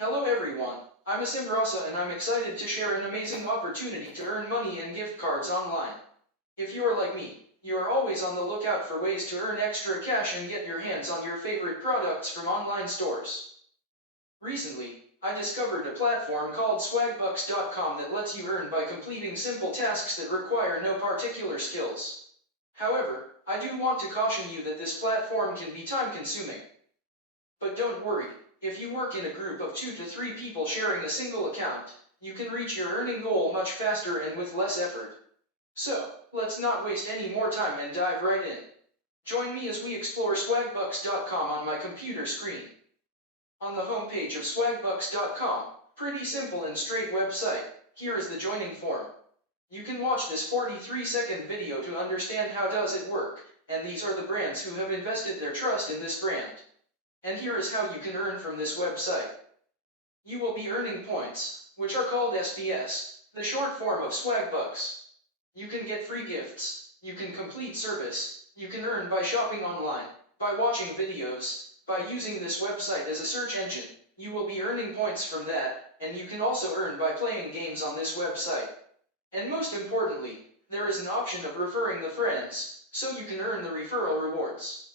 Hello everyone, I'm Asimrasa and I'm excited to share an amazing opportunity to earn money and gift cards online. If you are like me, you are always on the lookout for ways to earn extra cash and get your hands on your favorite products from online stores. Recently, I discovered a platform called Swagbucks.com that lets you earn by completing simple tasks that require no particular skills. However, I do want to caution you that this platform can be time consuming. But don't worry, if you work in a group of 2 to 3 people sharing a single account, you can reach your earning goal much faster and with less effort. So, let's not waste any more time and dive right in. Join me as we explore swagbucks.com on my computer screen. On the homepage of swagbucks.com, pretty simple and straight website, here is the joining form. You can watch this 43-second video to understand how does it work, and these are the brands who have invested their trust in this brand. And here is how you can earn from this website. You will be earning points, which are called SBS, the short form of Swagbucks. You can get free gifts, you can complete service, you can earn by shopping online, by watching videos, by using this website as a search engine. You will be earning points from that, and you can also earn by playing games on this website. And most importantly, there is an option of referring the friends, so you can earn the referral rewards.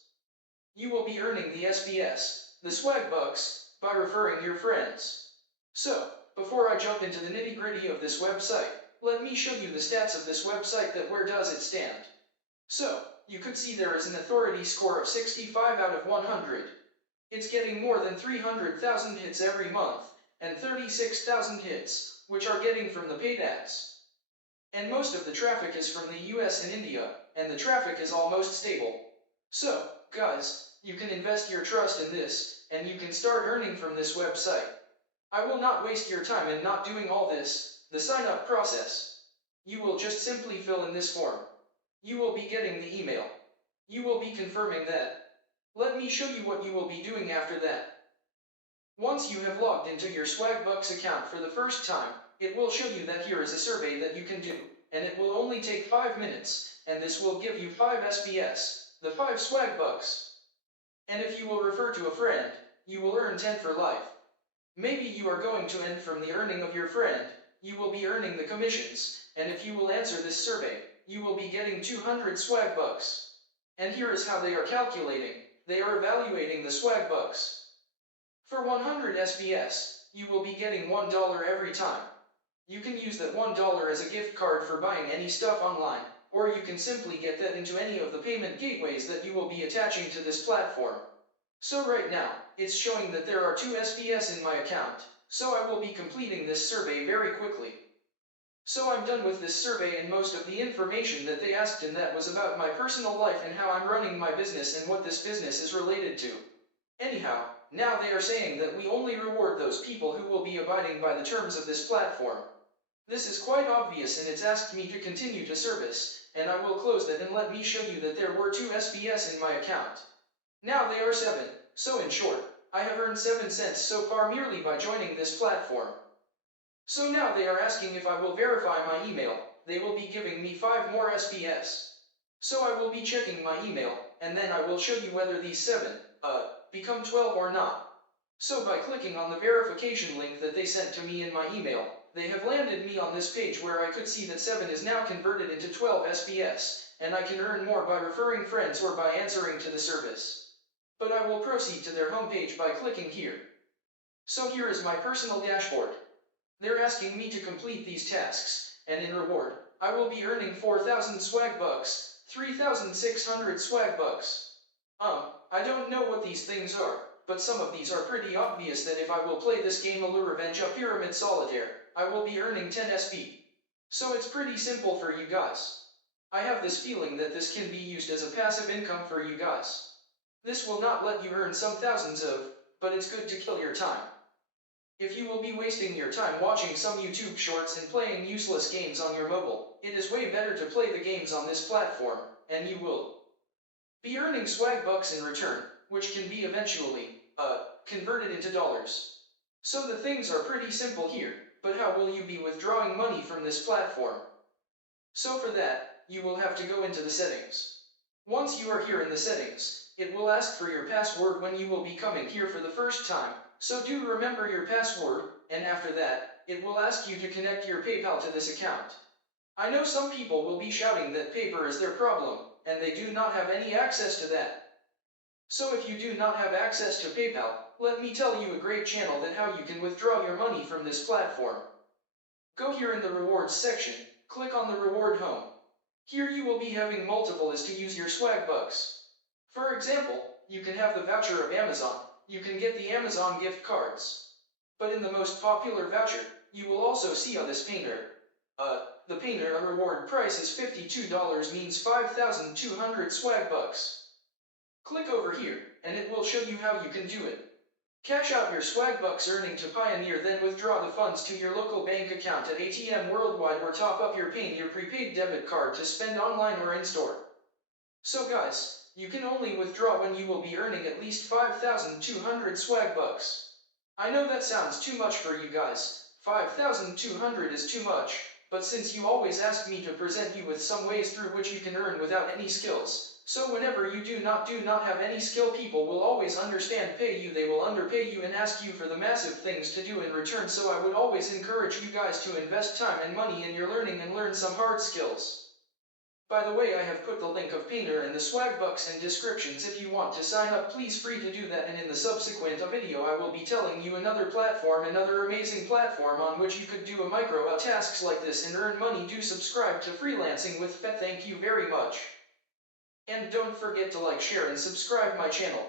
You will be earning the SBS, the Swagbucks, by referring your friends. So, before I jump into the nitty-gritty of this website, let me show you the stats of this website that where does it stand. So, you could see there is an authority score of 65 out of 100. It's getting more than 300,000 hits every month, and 36,000 hits, which are getting from the paid ads. And most of the traffic is from the US and India, and the traffic is almost stable. So, guys, you can invest your trust in this, and you can start earning from this website. I will not waste your time in not doing all this, the sign-up process. You will just simply fill in this form. You will be getting the email. You will be confirming that. Let me show you what you will be doing after that. Once you have logged into your Swagbucks account for the first time, it will show you that here is a survey that you can do, and it will only take 5 minutes, and this will give you 5 SBS, the 5 Swagbucks. And if you will refer to a friend, you will earn 10 for life. Maybe you are going to end from the earning of your friend, you will be earning the commissions, and if you will answer this survey, you will be getting 200 Swagbucks. And here is how they are calculating. They are evaluating the Swagbucks. For 100 SBS, you will be getting $1 every time. You can use that $1 as a gift card for buying any stuff online, or you can simply get that into any of the payment gateways that you will be attaching to this platform. So right now, it's showing that there are 2 SBS in my account, so I will be completing this survey very quickly. So I'm done with this survey, and most of the information that they asked in that was about my personal life and how I'm running my business and what this business is related to. Anyhow, now they are saying that we only reward those people who will be abiding by the terms of this platform. This is quite obvious, and it's asked me to continue to service, and I will close that and let me show you that there were 2 SBS in my account. Now they are 7, so in short, I have earned 7 cents so far merely by joining this platform. So now they are asking if I will verify my email. They will be giving me 5 more SBS. So I will be checking my email, and then I will show you whether these 7, become 12 or not. So by clicking on the verification link that they sent to me in my email, they have landed me on this page where I could see that 7 is now converted into 12 SBS, and I can earn more by referring friends or by answering to the service. But I will proceed to their homepage by clicking here. So here is my personal dashboard. They're asking me to complete these tasks, and in reward, I will be earning 4,000 Swagbucks, 3,600 Swagbucks. I don't know what these things are, but some of these are pretty obvious that if I will play this game Allure Revenge of Pyramid Solitaire, I will be earning 10 SP. So it's pretty simple for you guys. I have this feeling that this can be used as a passive income for you guys. This will not let you earn some thousands of, but it's good to kill your time. If you will be wasting your time watching some YouTube shorts and playing useless games on your mobile, it is way better to play the games on this platform, and you will be earning Swagbucks in return, which can be eventually, converted into dollars. So the things are pretty simple here, but how will you be withdrawing money from this platform? So for that, you will have to go into the settings. Once you are here in the settings, it will ask for your password when you will be coming here for the first time, so do remember your password, and after that, it will ask you to connect your PayPal to this account. I know some people will be shouting that paper is their problem, and they do not have any access to that. So if you do not have access to PayPal, let me tell you a great channel that how you can withdraw your money from this platform. Go here in the rewards section, click on the reward home. Here you will be having multiple ways to use your Swagbucks. For example, you can have the voucher of Amazon, you can get the Amazon gift cards. But in the most popular voucher, you will also see on this painter. The painter reward price is $52 means 5,200 Swagbucks. Click over here, and it will show you how you can do it. Cash out your Swagbucks earning to Pioneer, then withdraw the funds to your local bank account at ATM Worldwide or top up your Payoneer prepaid debit card to spend online or in-store. So guys, you can only withdraw when you will be earning at least 5,200 Swagbucks. I know that sounds too much for you guys, 5,200 is too much, but since you always ask me to present you with some ways through which you can earn without any skills, so whenever you do not have any skill, people will always pay you, they will underpay you and ask you for the massive things to do in return, so I would always encourage you guys to invest time and money in your learning and learn some hard skills. By the way, I have put the link of Painter and the Swagbucks in descriptions. If you want to sign up, please free to do that, and in the subsequent video I will be telling you another amazing platform on which you could do a micro tasks like this and earn money. Do subscribe to Freelancing with Fett. Thank you very much. And don't forget to like, share and subscribe my channel.